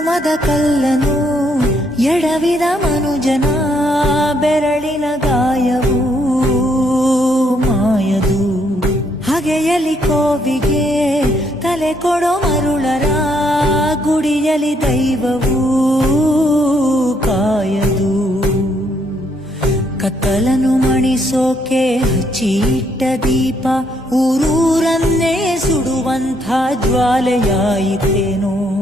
ಜನುಮದ ಕಲ್ಲನು ಎಡವಿದ ಮನುಜನ ಬೆರಳಿನ ಗಾಯವು ಮಾಯದು. ಹಗೆಯಲಿ ಕೋವಿಗೆ ತಲೆ ಕೊಡೋ ಮರುಳರ ಗುಡಿಯಲಿ ದೈವವು ಕಾಯದು. ಕತ್ತಲನು ಮಣಿಸೋಕೆ ಹಚ್ಚಿಟ್ಟ ದೀಪ ಊರೂರನ್ನೇ ಸುಡುವಂಥ ಜ್ವಾಲೆಯಾಯಿತೇನೋ.